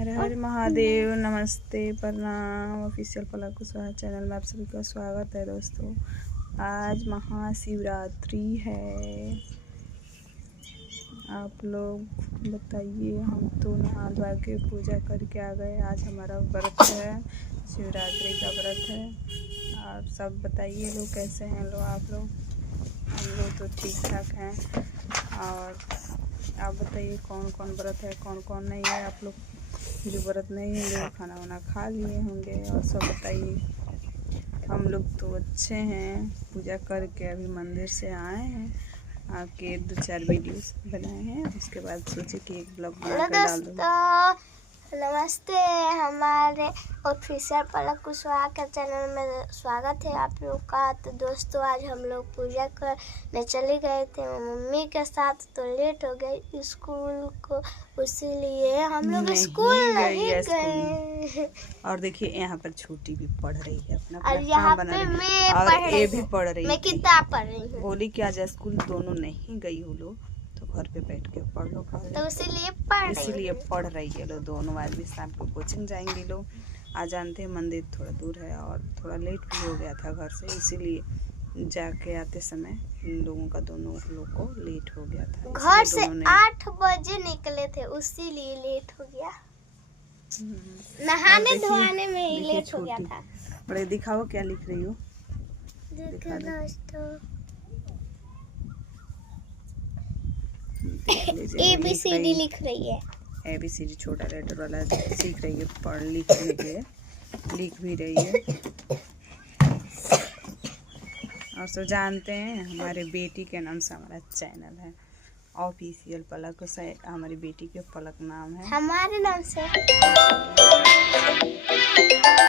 हर हर महादेव, नमस्ते, प्रणाम। ऑफिशियल पलक कुशवाहा चैनल में आप सभी का स्वागत है दोस्तों। आज महाशिवरात्रि है। आप लोग बताइए, हम तो नहा धोआ के पूजा करके आ गए। आज हमारा व्रत है, शिवरात्रि का व्रत है। आप सब बताइए लोग कैसे हैं लोग, आप लोग। हम लोग तो ठीक ठाक हैं। और आप बताइए कौन कौन व्रत है, कौन कौन नहीं है। आप लोग जो व्रत नहीं है खाना वाना खा लिए होंगे। और सब बताइए। हम लोग तो अच्छे हैं, पूजा करके अभी मंदिर से आए हैं। आके 2-4 वीडियोस बनाए हैं, उसके बाद सोचे कि एक ब्लॉग बना कर डाल दूँ। नमस्ते, हमारे ऑफिशियल पलक कुशवाहा के चैनल में स्वागत है आप लोग का। तो दोस्तों, आज हम लोग पूजा करने चले गए थे मम्मी के साथ, तो लेट हो गए स्कूल को, इसीलिए हम लोग स्कूल नहीं गए। और देखिए यहाँ पर छोटी भी पढ़ रही है, अपना और यहाँ पे मैं और ये भी पढ़ रही है। मैं किताब पढ़ रही हूँ। बोली कि आज स्कूल दोनों नहीं गई हो लोग, तो घर पे बैठ के पढ़ लो, तो इसीलिए पढ़ रही है लोग दोनों। आज भी शाम को कोचिंग जाएंगे लोग। आज जानते हैं मंदिर थोड़ा दूर है और थोड़ा लेट भी हो गया था घर से, इसीलिए जाके आते समय इन लोगों का दोनों लोग को लेट हो गया था। घर से 8 बजे निकले थे, इसीलिए लेट हो गया। नहाने धोने में ही लेट हो गया था। बड़े दिखाओ क्या लिख रही हो। देखो दोस्तों, ABCD लिख रही है। ABCD छोटा लेटर वाला सीख रही है, पढ़ लिखने के लिख भी रही है। और सब जानते हैं हमारे बेटी के नाम से हमारा चैनल है ऑफिशियल पलक। हमारी बेटी के पलक नाम है, हमारे नाम से।